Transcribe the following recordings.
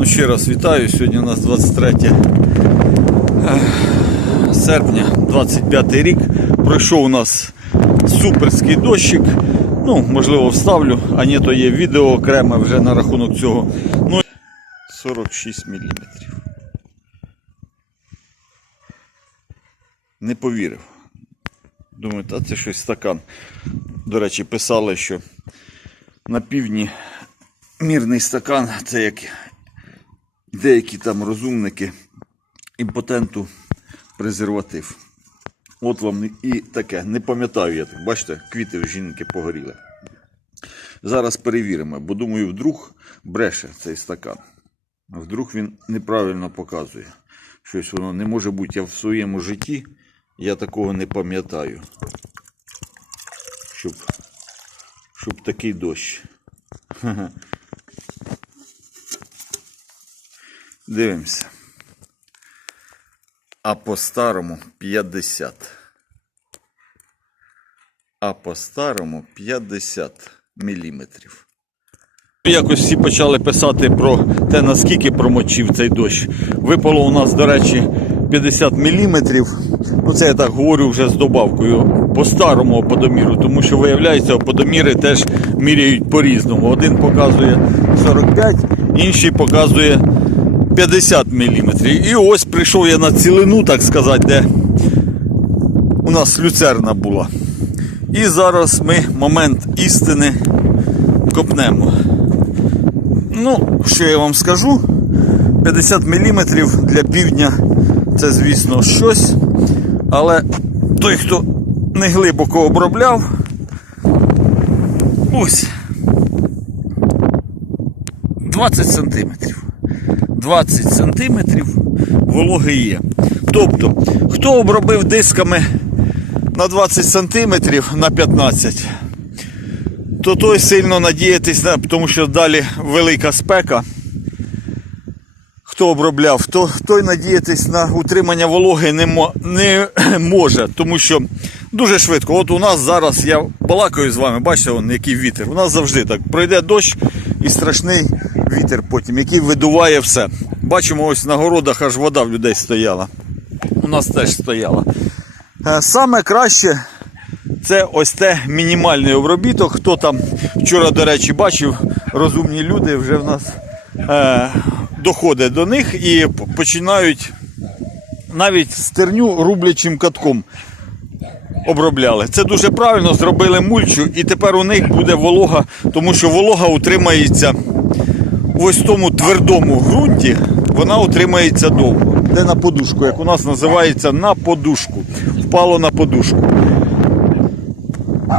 Ну, ще раз вітаю. Сьогодні у нас 23 е, серпня, 25 рік. Пройшов у нас суперський дощик. Ну, можливо, вставлю, а ні, то є відео окреме вже на рахунок цього. Ну, 46 мм. Не повірив. Думаю, та це щось стакан. До речі, писали, що на півдні мірний стакан це як деякі там розумники імпотенту презерватив. От вам і таке. Не пам'ятаю я так. Бачите, квіти в жінки погоріли. Зараз перевіримо, бо думаю, вдруг бреше цей стакан. Вдруг він неправильно показує. Щось воно не може бути. Я в своєму житті я такого не пам'ятаю. Щоб, щоб такий дощ. Ха-ха. Дивимося. А по-старому 50. А по-старому 50 міліметрів. Якось всі почали писати про те, наскільки промочив цей дощ. Випало у нас, до речі, 50 міліметрів. Ну, це я так говорю вже з добавкою по старому оподоміру, тому що виявляється, оподоміри теж міряють по-різному. Один показує 45, інший показує 50 міліметрів. І ось прийшов я на цілину, так сказати, де у нас люцерна була. І зараз ми момент істини копнемо. Ну, що я вам скажу? 50 мм для півдня це, звісно, щось. Але той, хто не глибоко обробляв, ось 20 сантиметрів. 20 сантиметрів вологи є. Тобто, хто обробив дисками на 20 сантиметрів на 15, то той сильно надіятись, на, тому що далі велика спека. Хто обробляв, то той надіятись на утримання вологи не, не може, тому що дуже швидко. От у нас зараз я балакаю з вами, бачите, який вітер. У нас завжди так пройде дощ і страшний вітер потім, який видуває все. Бачимо, ось на городах аж вода в людей стояла. У нас теж стояла. Е, Саме краще це ось те мінімальний обробіток. Хто там вчора, до речі, бачив, розумні люди вже в нас е, доходить до них і починають навіть стерню рублячим катком обробляли. Це дуже правильно, зробили мульчу, і тепер у них буде волога, тому що волога утримається в ось тому твердому ґрунті, вона утримається довго. Де на подушку, як у нас називається на подушку. Впало на подушку.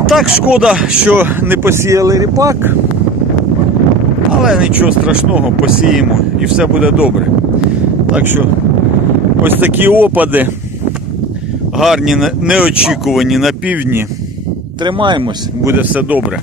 Так, шкода, що не посіяли ріпак. Але нічого страшного, посіємо і все буде добре. Так що ось такі опади, гарні, неочікувані на півдні. Тримаємось, буде все добре.